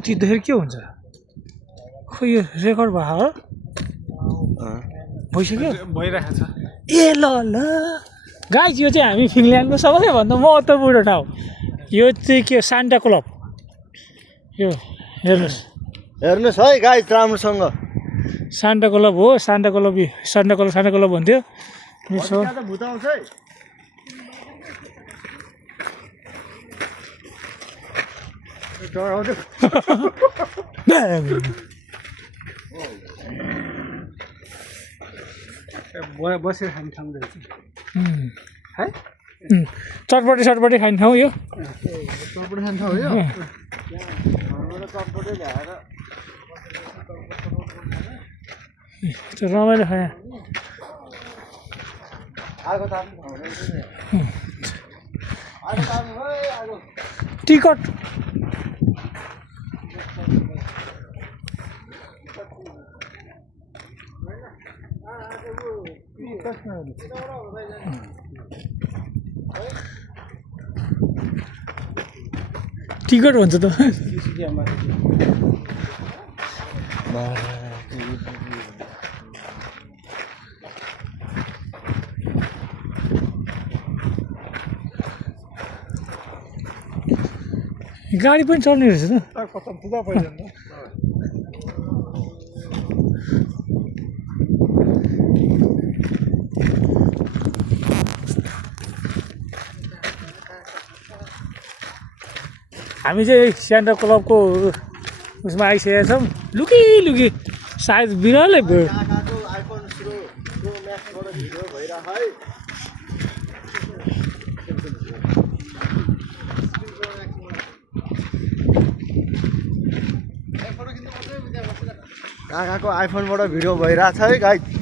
थिच्दाखेरि के हुन्छ खै यो रेकर्ड भयो हो भइसक्यो भइरहेको छ ए ल ल गाइज यो चाहिँ हामी फिनल्यान्डको सबैभन्दा महत्त्वपूर्ण ठाउँ यो चाहिँ के सान्टा क्लब यो हेर्नुहोस् है गाइस राम्रोसँग सान्टा क्लब हो सान्टा क्लब भन्थ्यो भूत आउँछ है डराउँदै बसेर खाने ठाउँ रहेछ है चटपटी खाने ठाउँ यो चटपटी खाने ठाउँ हो यो चटपटी ल्याएर रमाइलो खायो आगो ताप्नु टिकट टिकट भन्छ त गाडी पनि चल्ने रहेछ त हामी चाहिँ सेन्टर क्लबको उसमा आइसकेका छौँ लुकी सायद बिरलै भयो आइफोन प्रो म्याक्सबाट भिडियो भइरहेको है काकाको आइफोनबाट भिडियो भइरहेको छ है गाइस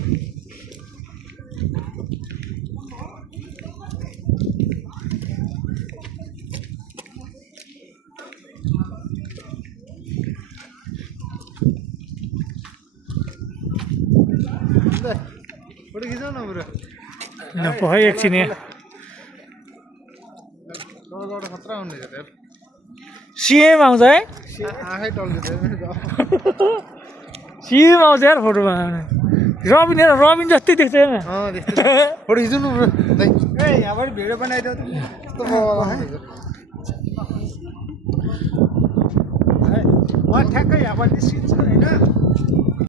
है एकछिन सिएम आउँछ है सिएम आउँछ यार फोटोमा रबिन जस्तै देख्छ होइन फोटो खिच्नु यहाँबाट भिडियो बनाइदियो ठ्याक्कै यहाँबाट निस्किन्छ होइन